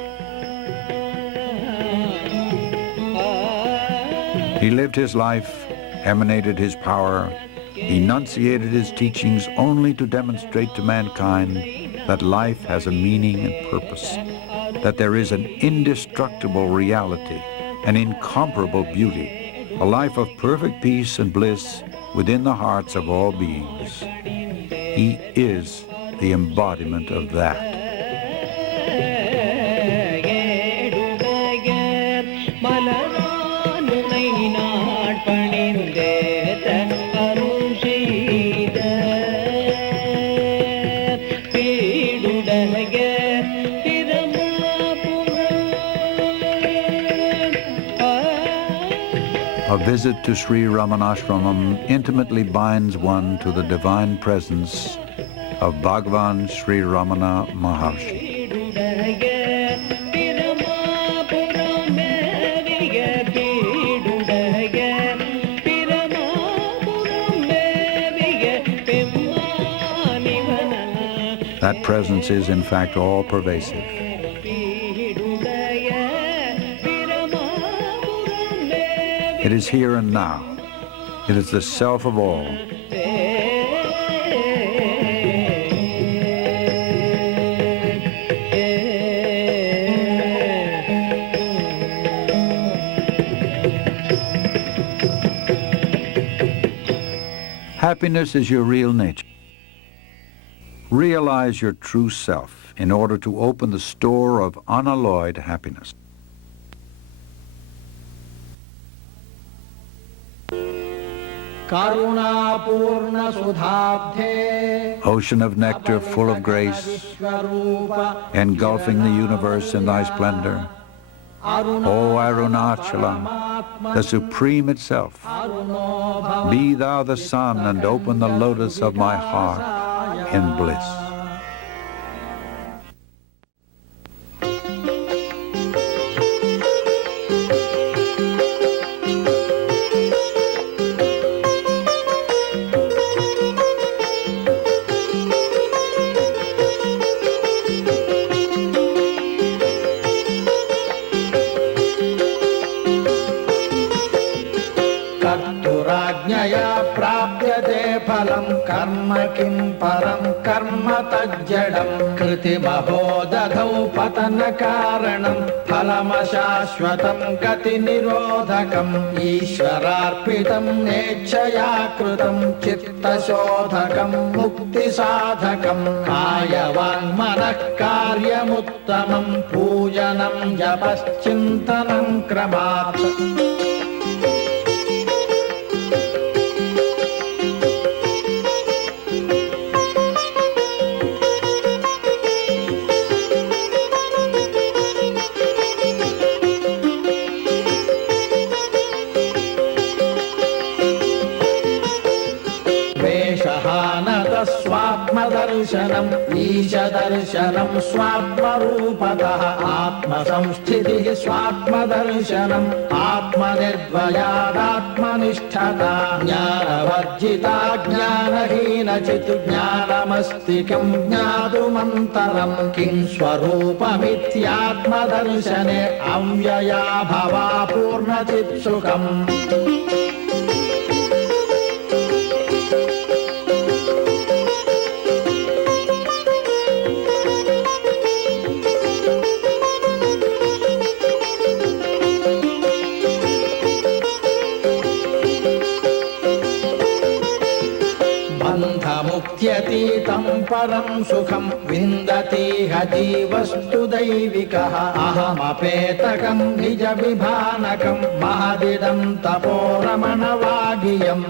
He lived his life, emanated his power, enunciated his teachings only to demonstrate to mankind that life has a meaning and purpose, that there is an indestructible reality, an incomparable beauty, a life of perfect peace and bliss within the hearts of all beings. He is the embodiment of that. A visit to Sri Ramanasramam intimately binds one to the divine presence of Bhagavan Sri Ramana Maharshi. That presence is, in fact, all-pervasive. It is here and now. It is the self of all. Happiness is your real nature. Realize your true self in order to open the store of unalloyed happiness. Ocean of nectar full of grace, engulfing the universe in thy splendor, O Arunachalam, the Supreme itself, be thou the sun and open the lotus of my heart in bliss. किं परं कर्म तज्जडं कृतिमहो दधौ पतनकारणं फलमशाश्वतं गतिनिरोधकम् ईश्वरार्पितं नेच्छया कृतं चित्तशोधकं मुक्तिसाधकं कायवाङ्मनः कार्यमुत्तमं पूजनं जपश्चिन्तनं क्रमात् स्वात्मदर्शनम् ईशदर्शनम् स्वात्मरूपतः आत्मसंस्थितिः स्वात्मदर्शनम् आत्मनिर्द्वयादात्मनिष्ठता ज्ञानवर्जिता ज्ञानहीनचित् ज्ञानमस्ति किं ज्ञातुमन्तरम् किं स्वरूपमित्यात्मदर्शने अव्यया भवा पूर्णचित्सुखम् मुक्त्यतीतं परं सुखं विन्दतीह जीवस्तु दैविकः अहमपेतकं निजविभानकं महदिदं तपो रमणवागियम्